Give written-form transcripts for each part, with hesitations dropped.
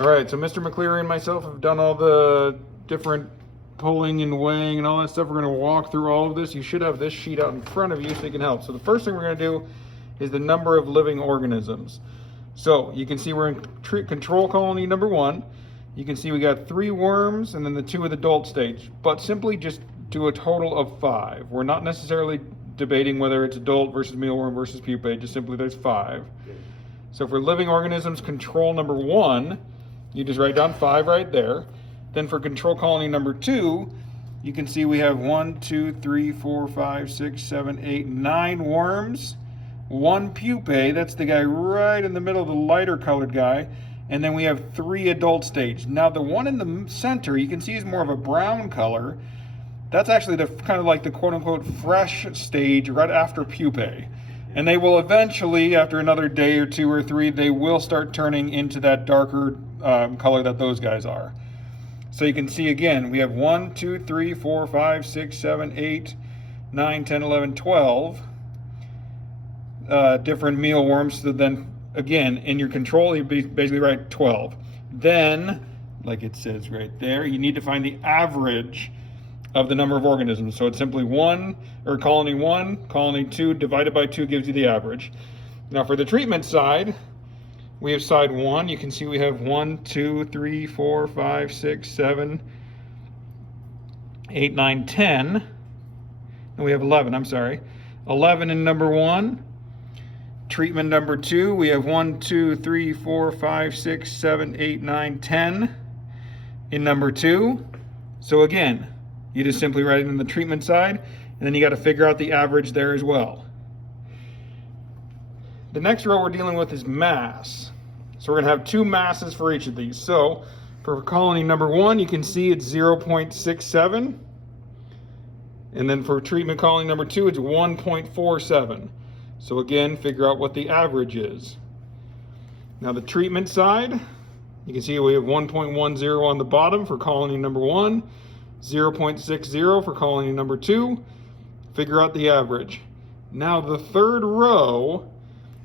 All right, so Mr. McCleary and myself have done all the different pulling and weighing and all that stuff. We're going to walk through all of this. You should have this sheet out in front of you so you can help. So the first thing we're going to do is the number of living organisms. So you can see we're in control colony number 1. You can see we got 3 worms and then the 2 at the adult stage, but simply just do a total of 5. We're not necessarily debating whether it's adult versus mealworm versus pupae, just simply there's 5. So for living organisms control number 1, you just write down 5 right there. Then for control colony number 2, you can see we have 1, 2, 3, 4, 5, 6, 7, 8, 9 worms, 1 pupae, that's the guy right in the middle, the lighter colored guy, and then we have 3 adult stage. Now the one in the center, you can see is more of a brown color. That's actually the kind of like the quote-unquote fresh stage right after pupae. And they will eventually, after another day or 2 or 3, they will start turning into that darker color that those guys are. So you can see again, we have 1, 2, 3, 4, 5, 6, 7, 8, 9, 10, 11, 12 different mealworms. So then again, in your control, you basically write 12. Then, like it says right there, you need to find the average of the number of organisms. So it's simply colony 1, colony 2 divided by 2 gives you the average. Now for the treatment side, we have side 1. You can see we have 1, 2, 3, 4, 5, 6, 7, 8, 9, 10. And we have 11, I'm sorry. 11 in number 1. Treatment number 2, we have 1, 2, 3, 4, 5, 6, 7, 8, 9, 10 in number 2. So again, you just simply write it in the treatment side, and then you got to figure out the average there as well. The next row we're dealing with is mass. So we're going to have 2 masses for each of these. So for colony number 1, you can see it's 0.67. And then for treatment colony number 2, it's 1.47. So again, figure out what the average is. Now the treatment side, you can see we have 1.10 on the bottom for colony number 1, 0.60 for colony number 2. Figure out the average. Now the third row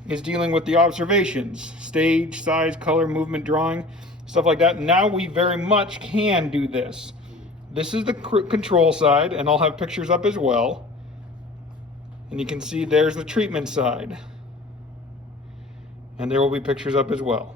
is dealing with the observations, stage, size, color, movement, drawing, stuff like that. Now we very much can do this. This is the control side, and I'll have pictures up as well. And you can see there's the treatment side. And there will be pictures up as well.